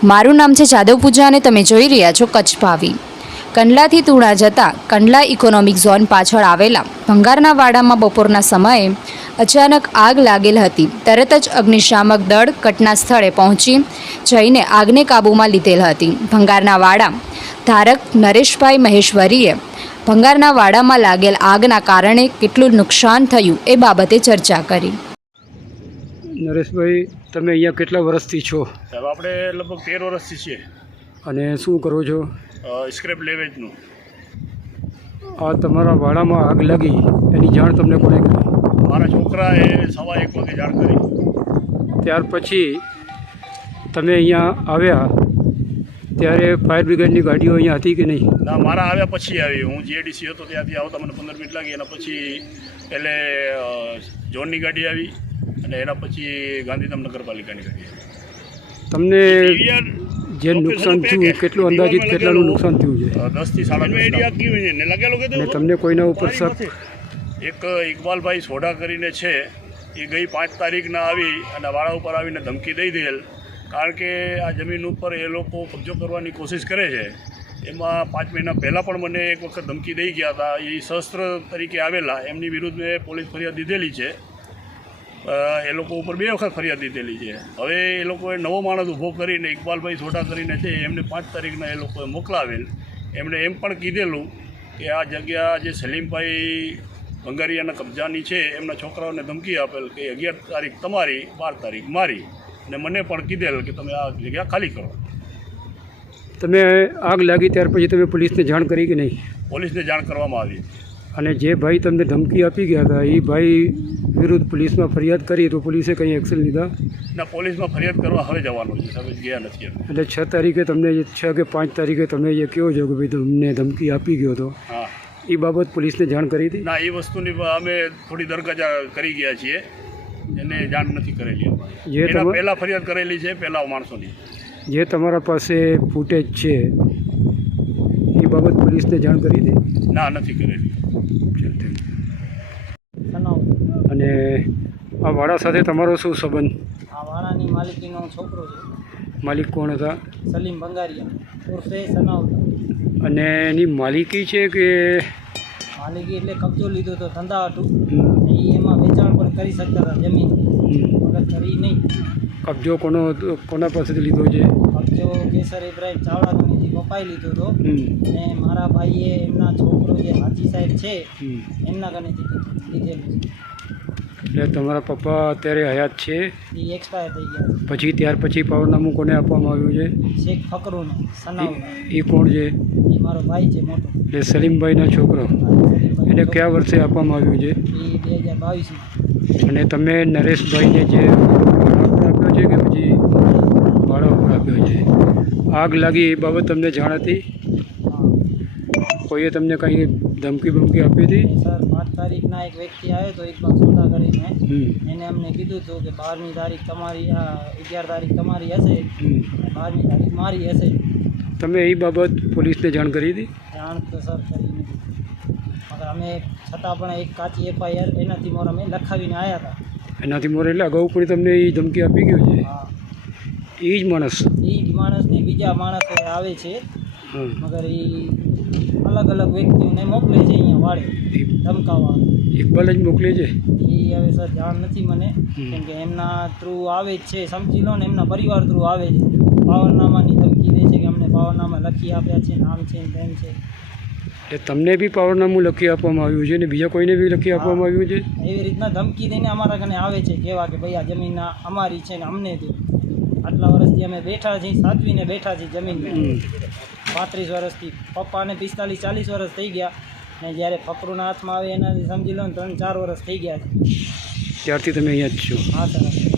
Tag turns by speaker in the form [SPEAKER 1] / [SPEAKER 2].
[SPEAKER 1] મારું નામ છે જાદવ પૂજા અને તમે જોઈ રહ્યા છો કચ્છ ભાવી। કંડલાથી તુણા જતા કંડલા ઇકોનોમિક ઝોન પાછળ આવેલા ભંગારના વાડામાં બપોરના સમયે અચાનક આગ લાગેલ હતી। તરત જ અગ્નિશામક દળ ઘટના સ્થળે પહોંચી જઈને આગને કાબૂમાં લીધેલ હતી। ભંગારના વાડા ધારક નરેશભાઈ મહેશ્વરીએ ભંગારના વાડામાં લાગેલ આગના કારણે કેટલું નુકસાન થયું એ બાબતે ચર્ચા કરી।
[SPEAKER 2] નરેશભાઈ, તમે અહીંયા કેટલા વર્ષથી છો?
[SPEAKER 3] સાહેબ, આપણે લગભગ 13 વર્ષથી છીએ
[SPEAKER 2] અને શું કરો છો?
[SPEAKER 3] સ્ક્રેપ લેવેજનું।
[SPEAKER 2] આ તમારા વાડામાં આગ લાગી એની જાણ તમને કોણે કરી?
[SPEAKER 3] મારા છોકરાએ 1:15 વાગે જાણ કરી।
[SPEAKER 2] ત્યાર પછી તમે અહીંયા આવ્યા ત્યારે ફાયર બ્રિગેડની ગાડીઓ અહીંયા હતી કે નહીં?
[SPEAKER 3] ના, મારા આવ્યા પછી આવી। હું જીએડીસી હતો ત્યાંથી આવતા મને 15 મિનિટ લાગી। એના પછી એટલે ઝોનની ગાડી આવી અને એના પછી ગાંધીધામ નગરપાલિકાની ગાડી આવી। તમને જે નુકસાન થયું કેટલું અંદાજિત કેટલાનું નુકસાન થયું છે? 10 થી 10.5
[SPEAKER 2] અને તમને કોઈના ઉપર શક?
[SPEAKER 3] એક ઇકબાલભાઈ સોઢા કરીને છે, એ ગઈ 5 તારીખના આવી અને વાળા ઉપર આવીને ધમકી દઈ દેલ। કારણ કે આ જમીન ઉપર એ લોકો કબજો કરવાની કોશિશ કરે છે। એમાં 5 મહિના પહેલાં પણ મને એક વખત ધમકી દઈ ગયા હતા। એ શસ્ત્ર તરીકે આવેલા, એમની વિરુદ્ધ મેં પોલીસ ફરિયાદ દીધેલી છે। એ લોકો ઉપર 2 વખત ફરિયાદ દીધેલી છે। હવે એ લોકોએ નવો માણસ ઊભો કરીને ઇકબાલભાઈ સોઢા કરીને છે, એમને 5 તારીખના એ લોકોએ મોકલાવેલ। એમણે એમ પણ કીધેલું કે આ જગ્યા જે સલીમભાઈ ભંગારિયાના કબજાની છે, એમના છોકરાઓને ધમકી આપેલ કે 11 તારીખ તમારી, 12 તારીખ મારી, અને મને પણ કીધેલ કે તમે આ જગ્યા ખાલી કરો।
[SPEAKER 2] તમે આગ લાગી ત્યાર પછી તમે પોલીસને જાણ કરી કે નહીં?
[SPEAKER 3] પોલીસને જાણ કરવામાં આવી।
[SPEAKER 2] અને જે ભાઈ તમને ધમકી આપી ગયા હતા એ ભાઈ વિરુદ્ધ પોલીસમાં ફરિયાદ કરી તો પોલીસે કંઈ એક્શન લીધા?
[SPEAKER 3] ના, પોલીસમાં ફરિયાદ કરવા હવે જવાનું છે, હવે ગયા નથી।
[SPEAKER 2] એટલે 6 તારીખે તમને 6 કે 5 તારીખે તમે એ કહો છો કે ભાઈ તમને ધમકી આપી ગયો હતો,
[SPEAKER 3] હા,
[SPEAKER 2] એ બાબત પોલીસને જાણ કરી હતી?
[SPEAKER 3] ના, એ વસ્તુની અમે થોડી દરકજા કરી ગયા છીએ, એને જાણ નથી કરેલી। એના પહેલાં ફરિયાદ કરેલી છે, પહેલાં માણસોની।
[SPEAKER 2] જે તમારા પાસે ફૂટેજ છે એ બાબત પોલીસને જાણ કરી હતી?
[SPEAKER 3] ના, નથી કરેલી।
[SPEAKER 2] અને આ વાડા સાથે તમારો શું સંબંધ?
[SPEAKER 4] આ વાડાની માલિકીનો છોકરો છે।
[SPEAKER 2] માલિક કોણ હતા?
[SPEAKER 4] સલીમ ભંગારિયા ઉર્ફે સનાઉ।
[SPEAKER 2] અને એની માલિકી છે કે?
[SPEAKER 4] માલિકી એટલે કબજો લીધો હતો ધંધાવાટું, એ એમાં વેચાણ પણ કરી શકતા હતા જમીન, મગર કરી નહીં।
[SPEAKER 2] કબજો કોના પાસેથી લીધો છે?
[SPEAKER 4] કબજો કેસર ઇબ્રાહિમ ચાવડા ગણીથી પપ્પાએ લીધો હતો, અને મારા ભાઈએ એમના છોકરો જે હાજી સાહેબ છે એમના ગણીથી લીધેલું છે।
[SPEAKER 2] એટલે તમારા પપ્પા અત્યારે હયાત છે?
[SPEAKER 4] એ એક્સપાયર થઈ ગયા છે।
[SPEAKER 2] પછી ત્યાર પછી પાવરનામું કોને આપવામાં આવ્યું છે?
[SPEAKER 4] શેખ ફકરુને સનાઉ।
[SPEAKER 2] એ કોણ છે?
[SPEAKER 4] એ મારો ભાઈ છે મોટો,
[SPEAKER 2] એટલે સલીમભાઈના છોકરો। એને કયા વર્ષે આપવામાં આવ્યું છે?
[SPEAKER 4] એ 2022માં।
[SPEAKER 2] અને તમે નરેશભાઈને જે ભાડા ઉપર આપ્યો છે કે પછી ભાડા ઉપર આપ્યો છે? આગ લાગી એ બાબત તમને જાણ હતી? કોઈએ તમને કંઈ ધમકી બમકી આપી હતી?
[SPEAKER 4] સર, 5 તારીખના એક વ્યક્તિ આવ્યો હતો ઇકબાલ સોઢા કરીને, એને અમને કીધું હતું કે 12મી તારીખ તમારી, 11 તારીખ તમારી હશે, 12મી તારીખ મારી હશે।
[SPEAKER 2] તમે એ બાબત પોલીસને જાણ કરી હતી?
[SPEAKER 4] જાણ તો સર કરી નથી, મગર અમે છતાં પણ એક કાચી FIR એનાથી મોર અમે લખાવીને આવ્યા હતા।
[SPEAKER 2] એનાથી મોર એટલે અગાઉ પણ તમને એ ધમકી આપી ગયો છે?
[SPEAKER 4] હા,
[SPEAKER 2] એ જ માણસ?
[SPEAKER 4] એ જ માણસને બીજા માણસો આવે છે, મગર એ અલગ અલગ વ્યક્તિઓને મોકલે છે અહીંયા વાડે ધમકાવવા।
[SPEAKER 2] ઇકબાલ જ મોકલે છે?
[SPEAKER 4] એ હવે સર જાણ નથી મને, કેમ કે એમના થ્રુ આવે જ છે, સમજી લો ને, એમના પરિવાર થ્રુ આવે છે। પાવરનામાની ધમકી દે છે કે અમને પાવરનામા લખી આપ્યા છે, નામ છે ને તેમ છે।
[SPEAKER 2] એટલે તમને બી પાવરનામું લખી આપવામાં આવ્યું છે ને બીજા કોઈને બી લખી આપવામાં આવ્યું છે?
[SPEAKER 4] એવી રીતના ધમકી દઈને અમારા કને આવે છે કહેવા કે ભાઈ આ જમીન અમારી છે ને અમને દે। આટલા વર્ષથી અમે બેઠા છીએ, સાચવીને બેઠા છીએ જમીન, 35 વર્ષથી, પપ્પાને 45-40 વર્ષ થઈ ગયા, ને જ્યારે ફકરુના હાથમાં આવે એનાથી સમજી લો ને 3-4 વર્ષ થઈ ગયા છે।
[SPEAKER 2] ત્યારથી તમે અહીંયા જ છો?
[SPEAKER 4] હા સર।